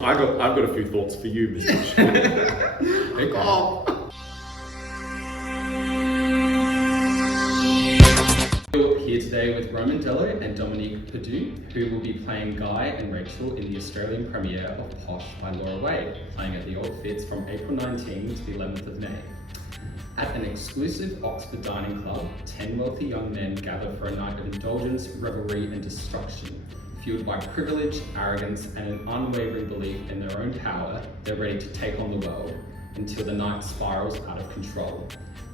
I've got a few thoughts for you, Mr. Pick off. We're here today with Roman Delo and Dominique Purdue, who will be playing Guy and Rachel in the Australian premiere of POSH by Laura Wade, playing at the Old Fitz from April 19 to the 11th of May. At an exclusive Oxford dining club, 10 wealthy young men gather for a night of indulgence, revelry and destruction. Fueled by privilege, arrogance and an unwavering belief in their own power, they're ready to take on the world, until the night spirals out of control.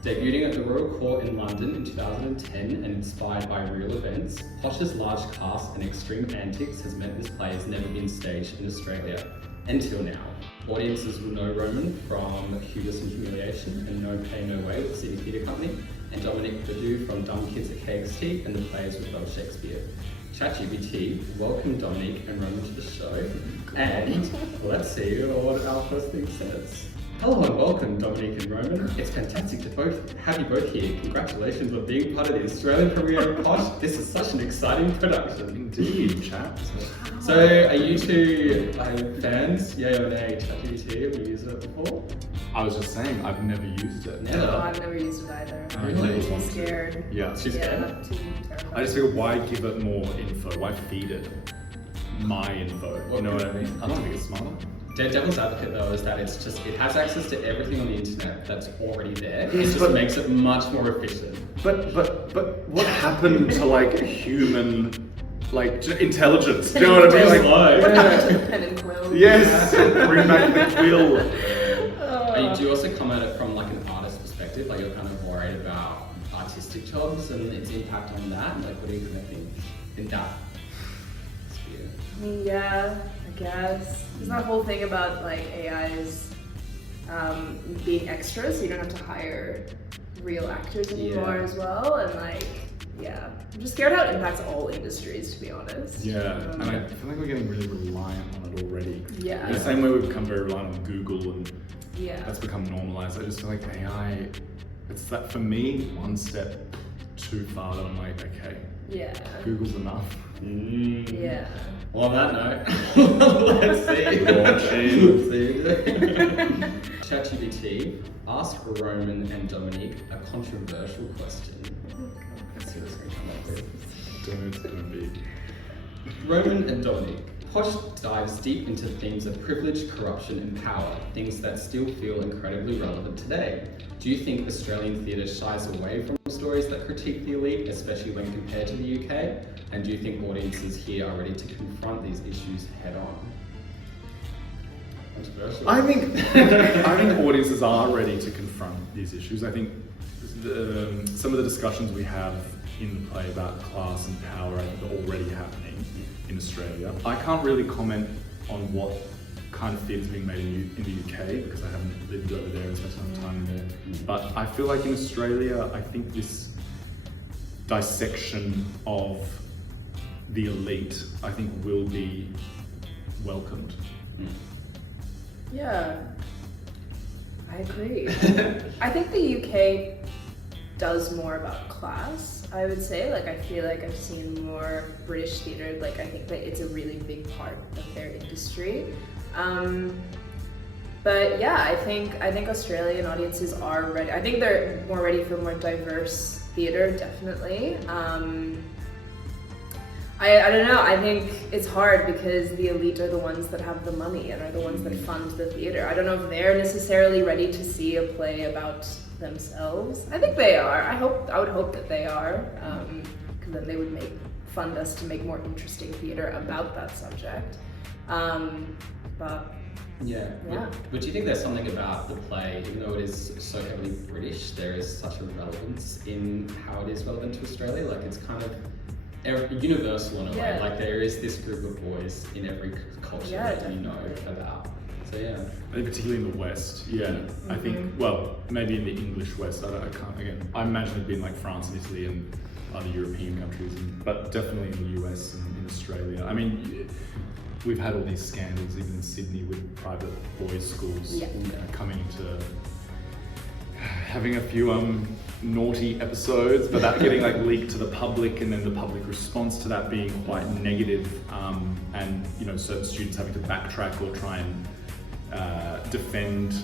Debuting at the Royal Court in London in 2010 and inspired by real events, POSH's large cast and extreme antics has meant this play has never been staged in Australia, until now. Audiences will know Roman from Hubris and Humiliation and No Pay No Way with the City Theatre Company, and Dominique Purdue from Dumb Kids at KXT and the plays with Bell Shakespeare. ChatGPT, welcome Dominique and Roman to the show, and let's see what our first thing says. Hello and welcome Dominique and Roman. It's fantastic to have you both here. Congratulations on being part of the Australian premiere of POSH. This is such an exciting production. Indeed, chaps. So are you two fans, yay or nay, ChatGPT? Have you used it before? I was just saying, I've never used it. Never? No, I've never used it either. Really? I'm too scared. Yeah. She's scared? Too terrified. I just feel, why give it more info? Why feed it my info? You know what I mean? I don't think it's smarter. Devil's advocate though is that it has access to everything on the internet that's already there. It Yes, just but- makes it much more efficient. But what happened to like human, like intelligence? Do you know what I mean? Like, Slow. What happened to pen and quill? yes, bring back the quill. Do you also come at it from like an artist perspective? Like you're kind of worried about artistic jobs and its impact on that? Like what do you kind of think in that sphere? I mean, yeah, I guess. There's that whole thing about like AIs being extras, so you don't have to hire real actors anymore as well, and like, yeah. I'm just scared how it impacts all industries, to be honest. Yeah, and I feel like we're getting really reliant on it already. Yeah. In the same way we've become very reliant on Google, and Yeah. that's become normalized. I just feel like AI, it's that for me, one step too far that I'm like, okay, Yeah. Google's enough. Yeah. Well, on that note, let's see. ChatGPT, ask Roman and Dominique a controversial question. Let's see what's going to come up with. Don't be. Roman and Dominique, POSH dives deep into themes of privilege, corruption and power, things that still feel incredibly relevant today. Do you think Australian theatre shies away from stories that critique the elite, especially when compared to the UK? And do you think audiences here are ready to confront these issues head on? Controversial. I think audiences are ready to confront these issues. I think some of the discussions we have in the play about class and power, I think, are already happening in Australia. I can't really comment on what kind of theatre is being made in the UK because I haven't lived over there and spent enough time there. But I feel like in Australia, I think this dissection of the elite, I think, will be welcomed. Yeah, I agree. I think the UK does more about class, I would say. Like, I feel like I've seen more British theatre. Like, I think that it's a really big part of their industry. But yeah, I think Australian audiences are ready. I think they're more ready for more diverse theatre, definitely. I don't know, I think it's hard because the elite are the ones that have the money and are the ones that fund the theatre. I don't know if they're necessarily ready to see a play about themselves. I think they are. I would hope that they are, because then they would fund us to make more interesting theatre about that subject. But yeah. Yeah. But do you think there's something about the play, even though it is so heavily British, there is such a relevance in how it is relevant to Australia? Like it's kind of universal in a way. Yeah. Like there is this group of boys in every culture Yeah, that you know about. So yeah. I think particularly in the West, yeah. I think, well, maybe in the English West, I can't, again, I imagine it being like France and Italy and other European countries, but definitely in the US and in Australia. I mean, we've had all these scandals, even in Sydney, with private boys' schools coming into having a few naughty episodes, but that getting like leaked to the public, and then the public response to that being quite negative, and you know, certain students having to backtrack or try and defend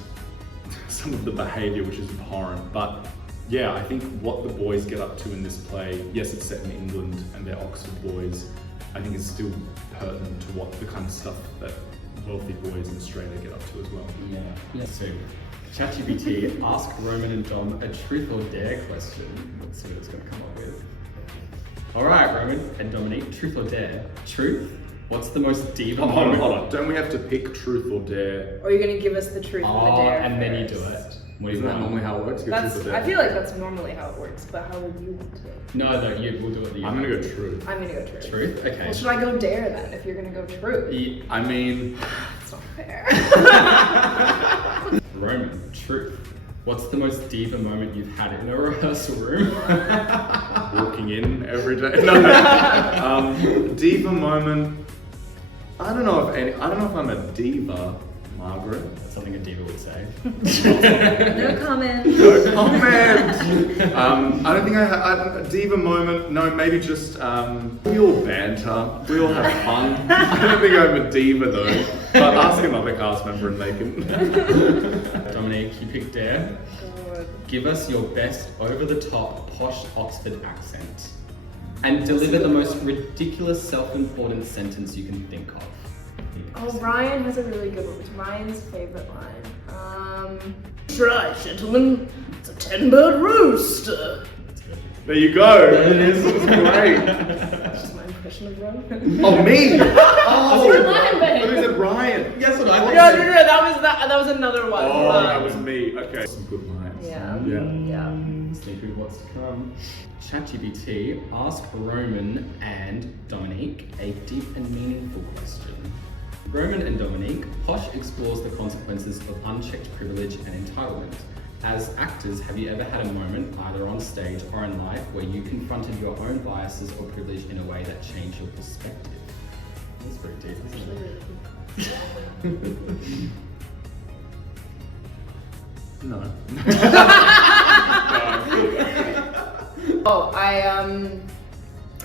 some of the behaviour, which is abhorrent. But yeah, I think what the boys get up to in this play, yes, it's set in England and they're Oxford boys, I think is still pertinent to what the kind of stuff that wealthy boys in Australia get up to as well. Yeah. So, ChatGPT, ask Roman and Dom a truth or dare question. Let's see what it's going to come up with. All right, Roman and Dominique, truth or dare? Truth? What's the most diva moment? Hold on. Don't we have to pick truth or dare? Or you're gonna give us the truth and the dare and then you do first? it. What do Isn't you that want? normally how it works? Go That's, truth or I dare? feel like that's normally how it works, but how would you want to? No, we'll do it. I'm gonna go truth. I'm gonna go truth. Truth? Okay. Well, should I go dare then, if you're gonna go truth? Yeah. I mean, It's not fair. Roman, truth. What's the most diva moment you've had in a rehearsal room? walking in every day. No. Diva moment. I don't know if I'm a diva, Margaret. That's something a diva would say. No comment. No comment. I don't think I have a diva moment. No, maybe just we all banter. We all have fun. I don't think I'm a diva though. But ask another cast member and they can. Dominique, you picked dare. God. Give us your best over-the-top posh Oxford accent. And deliver the most ridiculous self-important sentence you can think of. Oh, Ryan has a really good one. It's Ryan's favorite line. Try, gentlemen. It's a 10-bird roost. There you go. It is. It was great. That's just my impression of Ryan. Oh, me! You're Ryan, babe. Who said Ryan? Guess what I No, that was another one. Oh, that was me. Okay. Some good lines. Yeah. Yeah. Sneak peek what's to come. ChatGPT, ask Roman and Dominique a deep and meaningful question. Roman and Dominique, Posh explores the consequences of unchecked privilege and entitlement. As actors, have you ever had a moment, either on stage or in life, where you confronted your own biases or privilege in a way that changed your perspective? That's pretty deep, isn't it? No. Oh,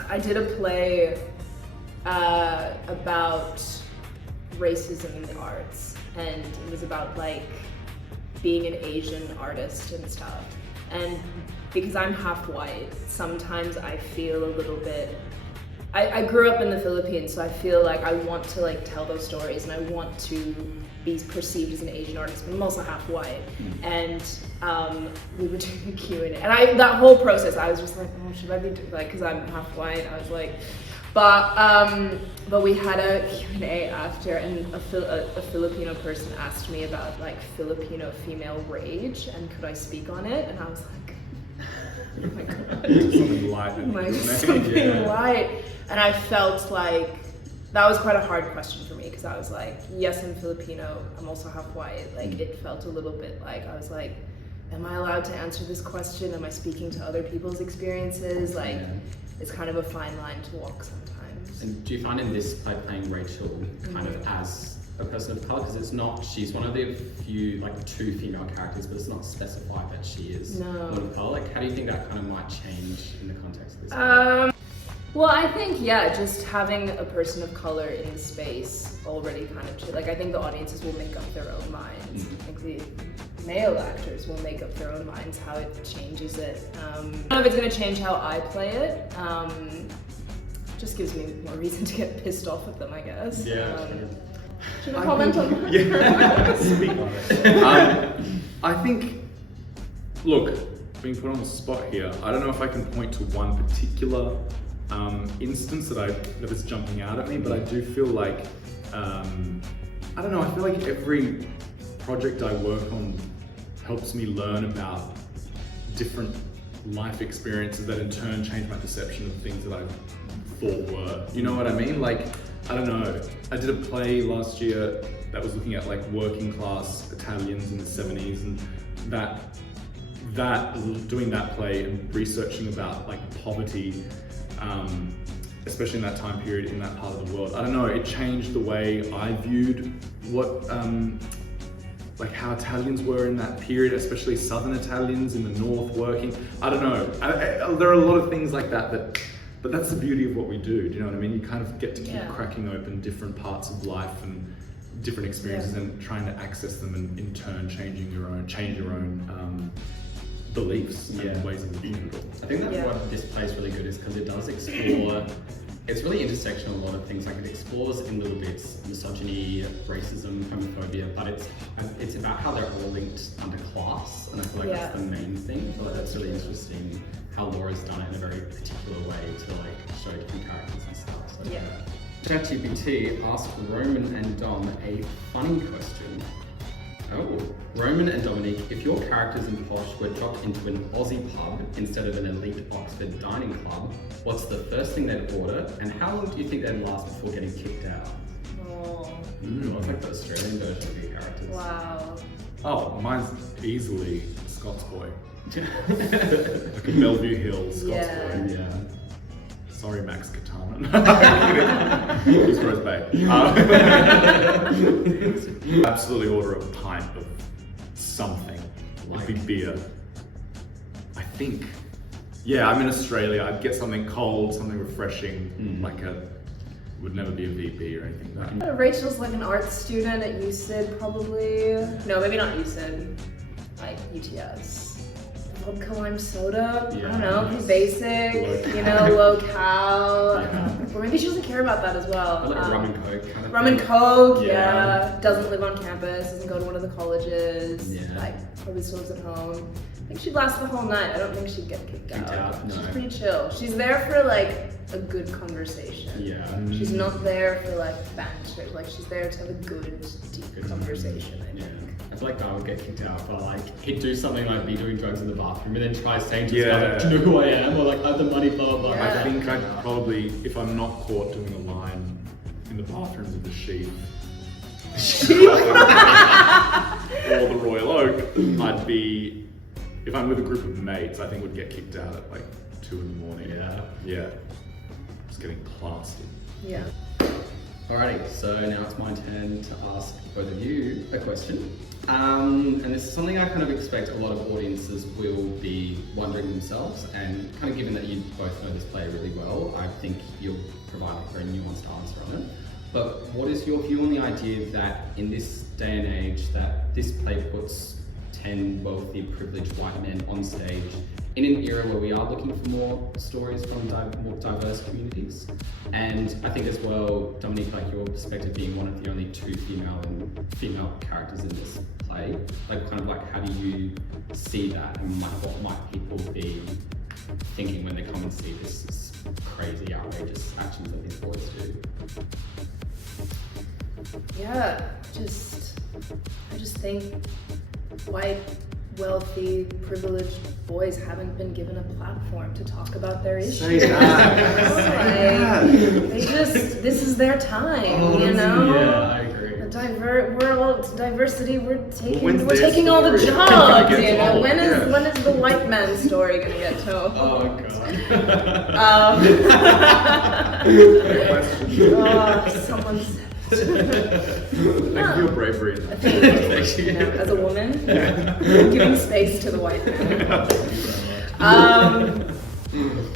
I did a play about racism in the arts, and it was about like being an Asian artist and stuff. And because I'm half white, sometimes I feel a little bit. I grew up in the Philippines, so I feel like I want to like tell those stories, and I want to be perceived as an Asian artist, but I'm also half white. And we were doing a Q&A, and that whole process, I was just like, oh, should I be doing, like, because I'm half white, I was like, but we had a Q&A after, and a Filipino person asked me about like Filipino female rage, and could I speak on it? And I was like, oh my god, Something light. like something light. And I felt like that was quite a hard question for me, because I was like, yes, I'm Filipino, I'm also half white. Like, it felt a little bit like, I was like, am I allowed to answer this question? Am I speaking to other people's experiences? Like, it's kind of a fine line to walk sometimes. And do you find in this play playing Rachel kind of as a person of colour? Because it's not, she's one of the few, like 2 female characters, but it's not specified that she is one of colour. Like, how do you think that kind of might change in the context of this? Well, I think, yeah, just having a person of color in the space already kind of, like, I think the audiences will make up their own minds. Like, the male actors will make up their own minds how it changes it. I don't know if it's going to change how I play it. Just gives me more reason to get pissed off at them, I guess. Yeah. Should I comment on that? Yeah. Speak on it. I think, look, being put on the spot here, I don't know if I can point to one particular instance that is jumping out at me, but I do feel like, I don't know, I feel like every project I work on helps me learn about different life experiences that in turn change my perception of things that I thought were. You know what I mean? Like, I don't know, I did a play last year that was looking at like working class Italians in the 70s, and doing that play and researching about like poverty, especially in that time period in that part of the world, I don't know, it changed the way I viewed what like how Italians were in that period, especially Southern Italians in the North working. I don't know. There are a lot of things like that, but that's the beauty of what we do. Do you know what I mean? You kind of get to keep cracking open different parts of life and different experiences and trying to access them and in turn change your own beliefs and ways of looking at it all. I think that's what this play is really good is because it does explore, it's really intersectional, a lot of things. Like it explores in little bits misogyny, racism, homophobia, but it's about how they're all linked under class, and I feel like that's the main thing. I feel like that's really interesting how Laura's done it in a very particular way to like show different characters and stuff. So, ChatGPT asked Roman and Dom a funny question. Oh, Roman and Dominique, if your characters in POSH were dropped into an Aussie pub instead of an elite Oxford dining club, what's the first thing they'd order, and how long do you think they'd last before getting kicked out? What's like the Australian version of your characters? Wow. Oh, mine's easily a Scots boy. Like a Bellevue Hills Scots boy. Yeah. Sorry, Max Katana. He's Rose Bay. Absolutely order a pint of something. It'd be beer. I think. Yeah, I'm in Australia. I'd get something cold, something refreshing, would never be a VP or anything like that. Rachel's like an art student at UCID probably. No, maybe not UCID. Like UTS. Vodka lime soda. I don't know, pretty basic, low cal. Or maybe she doesn't care about that as well. Or like rum and coke kind of Rum and thing. coke, doesn't live on campus, doesn't go to one of the colleges, probably still lives at home. I think she'd last the whole night. I don't think she'd get kicked out. No. She's pretty chill. She's there for like a good conversation. She's not there for like banter. Like she's there to have a good, deep conversation, I think. I feel like Guy would get kicked out, but like he'd do something like be doing drugs in the bathroom and then try saying to his brother, do you know who I am? Or like, I have the money, blah, blah, blah. I think I'd probably, if I'm not caught doing a line in the bathrooms of the Sheep or the Royal Oak, I'd be, if I'm with a group of mates, I think would get kicked out at like 2 in the morning. Yeah. Just getting plastered. Yeah. Alrighty, so now it's my turn to ask both of you a question. And this is something I kind of expect a lot of audiences will be wondering themselves, and kind of given that you both know this play really well, I think you'll provide a very nuanced answer on it. But what is your view on the idea that in this day and age that this play puts 10 wealthy, privileged white men on stage in an era where we are looking for more stories from more diverse communities? And I think as well, Dominique, like your perspective being one of the only 2 female characters in this play, like kind of like how do you see that, and what might people be thinking when they come and see this crazy, outrageous actions that these boys do? Yeah, I just think white, wealthy, privileged boys haven't been given a platform to talk about their issues. Say that. This is their time, Yeah, I agree. Diversity, we're taking their taking all the story jobs, gonna get told? When is the white man's story gonna get told? Oh god. Someone's Thank you for your bravery. as a woman, giving space to the white man.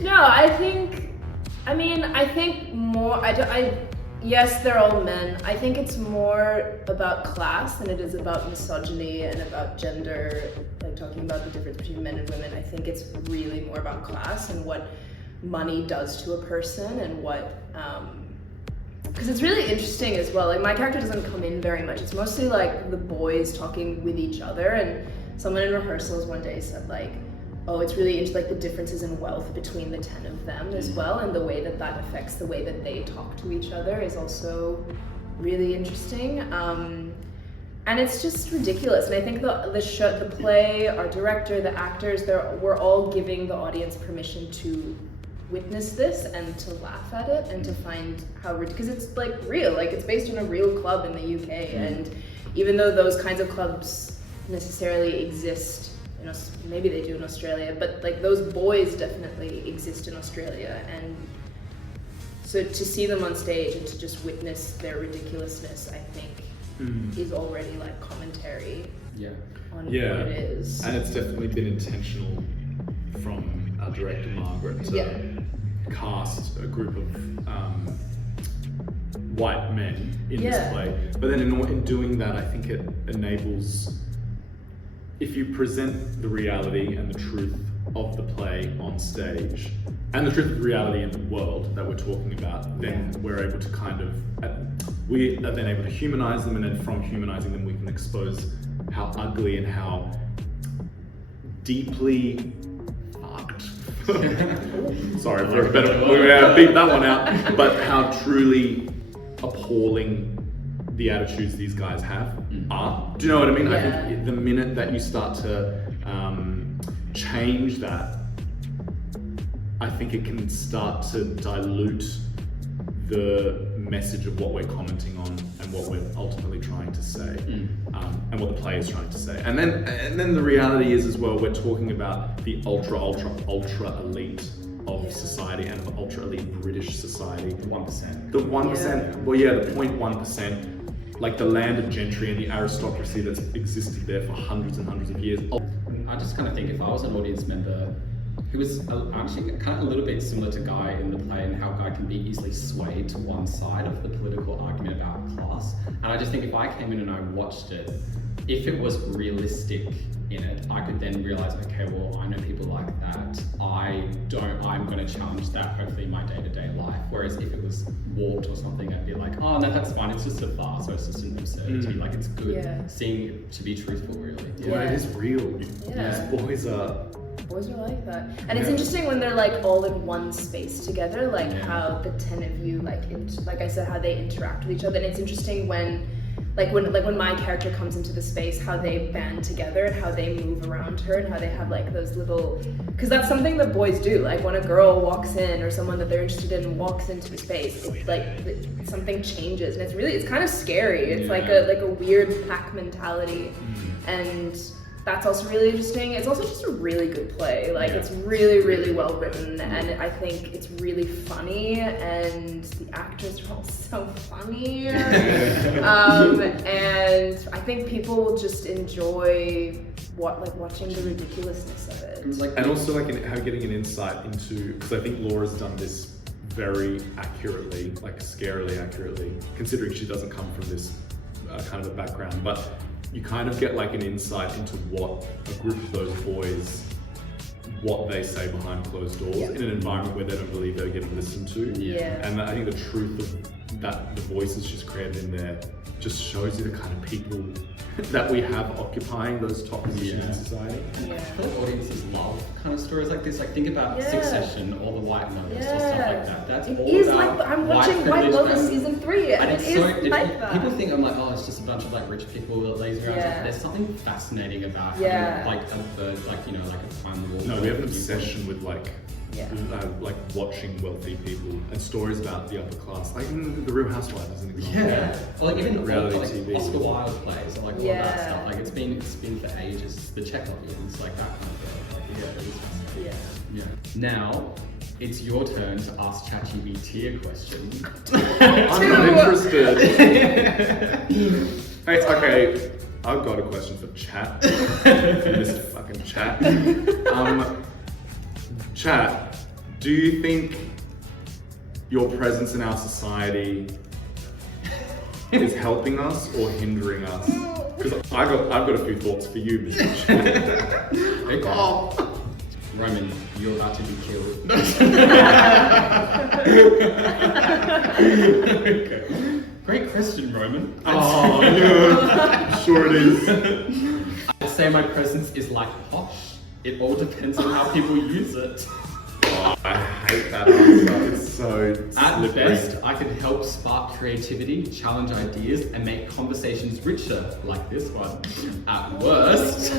No, I think more. Yes, they're all men. I think it's more about class than it is about misogyny and about gender, like talking about the difference between men and women. I think it's really more about class and what money does to a person, and what, because it's really interesting as well. Like my character doesn't come in very much. It's mostly like the boys talking with each other, and someone in rehearsals one day said like, oh, it's really interesting, like the differences in wealth between the 10 of them as well, and the way that affects the way that they talk to each other is also really interesting. And it's just ridiculous. And I think the play, our director, the actors, we're all giving the audience permission to witness this and to laugh at it and to find how, because it's like real, like it's based on a real club in the UK. And even though those kinds of clubs necessarily exist, maybe they do in Australia, but like those boys definitely exist in Australia, and so to see them on stage and to just witness their ridiculousness, I think is already like commentary Yeah. on what Yeah, it is. and it's definitely been intentional from our director Margaret to cast a group of white men in this play. But then in doing that, I think it enables, if you present the reality and the truth of the play on stage, and the truth of reality in the world that we're talking about, then we're able to kind of, we are then able to humanize them, and then from humanizing them we can expose how ugly and how deeply fucked. Sorry for a better, we beat that one out. But how truly appalling the attitudes these guys have are. Do you know what I mean? I think the minute that you start to change that, I think it can start to dilute the message of what we're commenting on and what we're ultimately trying to say, and what the play is trying to say. And then the reality is as well, we're talking about the ultra elite of society, and of ultra elite British society. The 1%. The 1%, well yeah, the 0.1%, like the landed gentry and the aristocracy that's existed there for hundreds and hundreds of years. I just kind of think if I was an audience member who was actually kind of a little bit similar to Guy in the play, and how Guy can be easily swayed to one side of the political argument about class. And I just think if I came in and I watched it, if it was realistic in it, I could then realize, okay, well, I know people like that. I'm going to challenge that hopefully in my day-to-day life. Whereas if it was warped or something, I'd be like, oh no, that's fine. It's just a farce, or it's just an absurdity. Like, it's good seeing it to be truthful, really. Yeah, it is real. These boys are like that. And it's interesting when they're like all in one space together, like how the 10 of you, like I said, how they interact with each other. And it's interesting when my character comes into the space, how they band together and how they move around her, and how they have like those little, because that's something that boys do. Like when a girl walks in, or someone that they're interested in walks into the space, it's like something changes, and it's kind of scary. It's like a weird pack mentality, and that's also really interesting. It's also just a really good play. Like it's really, really well written, and I think it's really funny, and the actors are all so funny. And I think people will just enjoy watching the ridiculousness of it. And also getting an insight into, because I think Laura's done this very accurately, like scarily accurately, considering she doesn't come from this kind of a background, but you kind of get like an insight into what a group of those boys, what they say behind closed doors in an environment where they don't believe they're getting listened to. And I think the truth of that, the voices she's created in there, just shows you the kind of people that we have occupying those top positions in society. I feel like audiences love kind of stories like this. Like think about Succession or The White Lotus or stuff like that. That's all about like I'm watching White Lotus season 3, and it is like that. People think I'm like, oh, it's just a bunch of like rich people that lazy around. There's something fascinating about having, like a bird, like like a time warp. No, we have an obsession with like watching wealthy people and stories about the upper class, like The Real Housewives is an example. Or like even reality like TV. Oscar Wilde plays, or like all that stuff. Like it's been for ages. The Chekhovians, like that kind of thing. Like, it is fascinating. Now, it's your turn to ask ChatGPT a question. I'm not interested. Okay, I've got a question for Chat. Mr. fucking Chat. Chat, do you think your presence in our society is helping us or hindering us? Because I've got a few thoughts for you, Mr. Chat. Okay. Roman, you're about to be killed. Okay. Great question, Roman. Oh, yeah. Sure it is. I'd say my presence is like POSH. It all depends on how people use it. Oh, I hate that answer. It's so At slippery. best, I could help spark creativity, challenge ideas, and make conversations richer, like this one. At worst,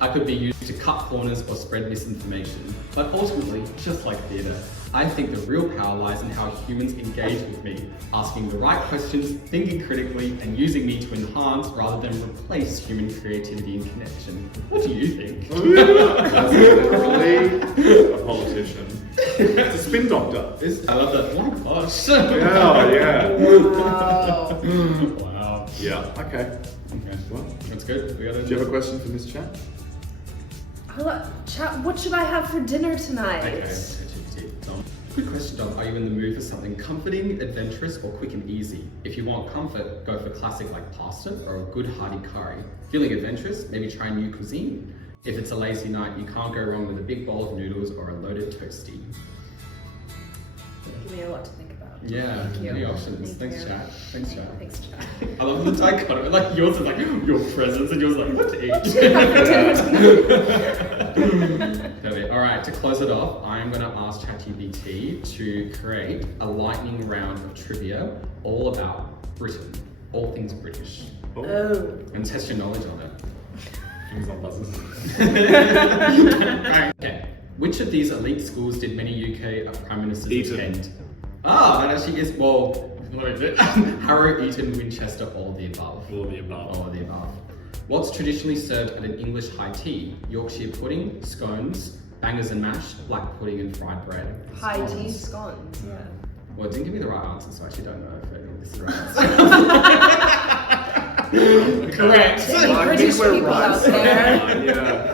I could be used to cut corners or spread misinformation. But ultimately, just like theatre, I think the real power lies in how humans engage with me, asking the right questions, thinking critically, and using me to enhance rather than replace human creativity and connection. What do you think? That's literally a politician. It's a spin doctor. I love that. Oh my gosh. Yeah, yeah. Wow. Wow. Yeah. Okay. Okay. Well, That's good. We got do you have a question for Miss Chat? Chat, what should I have for dinner tonight? Okay. Dom. Good question, Dom. Are you in the mood for something comforting, adventurous, or quick and easy? If you want comfort, go for classic like pasta or a good hearty curry. Feeling adventurous? Maybe try new cuisine. If it's a lazy night, you can't go wrong with a big bowl of noodles or a loaded toasty. Give me a lot to think about. Yeah, Thank you. many options. Thank Thanks, you. chat. Thanks, chat. Thanks, Chat. I love the dichotomy. Like yours is like your presents, and yours is like what to eat. Perfect. All right. To close it off, I am going to ask ChatGPT to create a lightning round of trivia all about Britain, all things British, Oh. and test your knowledge on it. Things on buzzers. Okay. Which of these elite schools did many UK prime ministers Eton. attend? Ah, that actually is, well, Harrow, Eton, Winchester, all of the above. All of the above. All of the above. What's traditionally served at an English high tea? Yorkshire pudding, scones, bangers and mash, black pudding and fried bread. High tea scones, yeah. Well, it didn't give me the right answer, so I actually don't know if this is the right answer. Correct. Any British people out there? Yeah.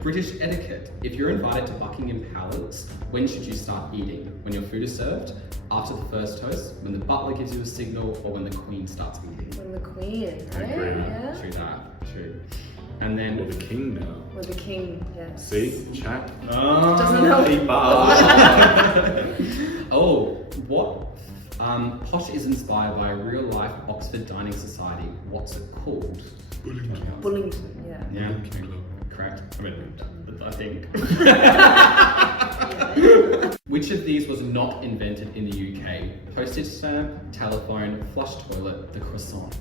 British etiquette. If you're invited to Buckingham Palace, when should you start eating? When your food is served? After the first toast? When the butler gives you a signal? Or when the Queen starts eating? When the Queen, right? Agree. Yeah. True that. True. And then... Or the king now. Or the King, yes. See? Chat. Doesn't help. Oh, what? POSH is inspired by a real-life Oxford Dining Society. What's it called? Bullington, yeah. Yeah, correct. I mean, I think. Which of these was not invented in the UK? Postage stamp, telephone, flush toilet, the croissant.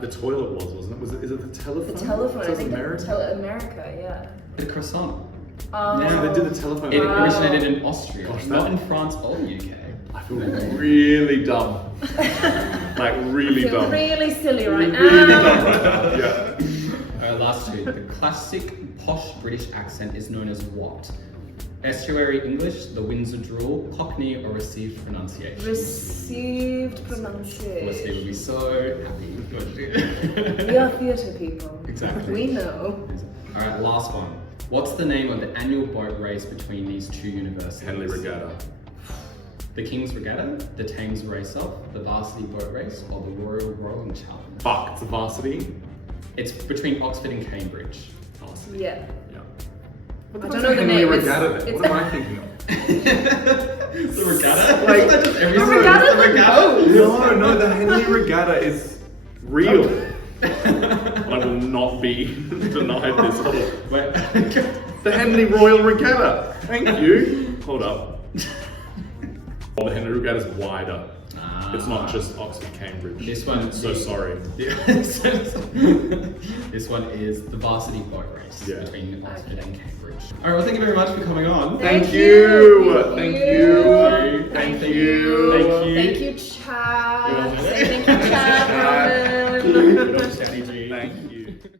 The toilet wasn't it? Is it the telephone? The telephone, I Tells think America? America, yeah. The croissant. Yeah, they did the telephone. It Wow. originated in Austria, Gosh, not that- in France or UK. I feel really dumb. Like really I feel dumb. really silly right now. Really dumb right now. Yeah. Last two. The classic posh British accent is known as what? Estuary English, the Windsor drawl, Cockney, or received pronunciation? Received Felicity pronunciation. would be so happy. We are theatre people. Exactly. We know. Alright, last one. What's the name of the annual boat race between these two universities? Henley Regatta. The King's Regatta, the Thames Race-Off, the Varsity Boat Race, or the Royal Rowing Challenge? Fuck, it's a varsity. It's between Oxford and Cambridge. Varsity. Yeah. Yeah. I don't know the Henley name. Regatta then? It's What am I thinking of? The regatta? Like, Isn't that just every the sport? regatta The like regatta? No, the Henley Regatta is real. I will not be denied this at all. Wait. The Henley Royal Regatta. Thank you. Hold up. Oh, the Henley Regatta is wider. It's not just Oxford, Cambridge. This one. So sorry. This one is the Varsity Boat Race Yeah. between Oxford and Cambridge. Alright, well, thank you very much for coming on. Thank you. Thank Thank you. you. Thank Thank you. you. Thank you. Thank you, Chad. You're welcome. Say thank you, Chad, Roman.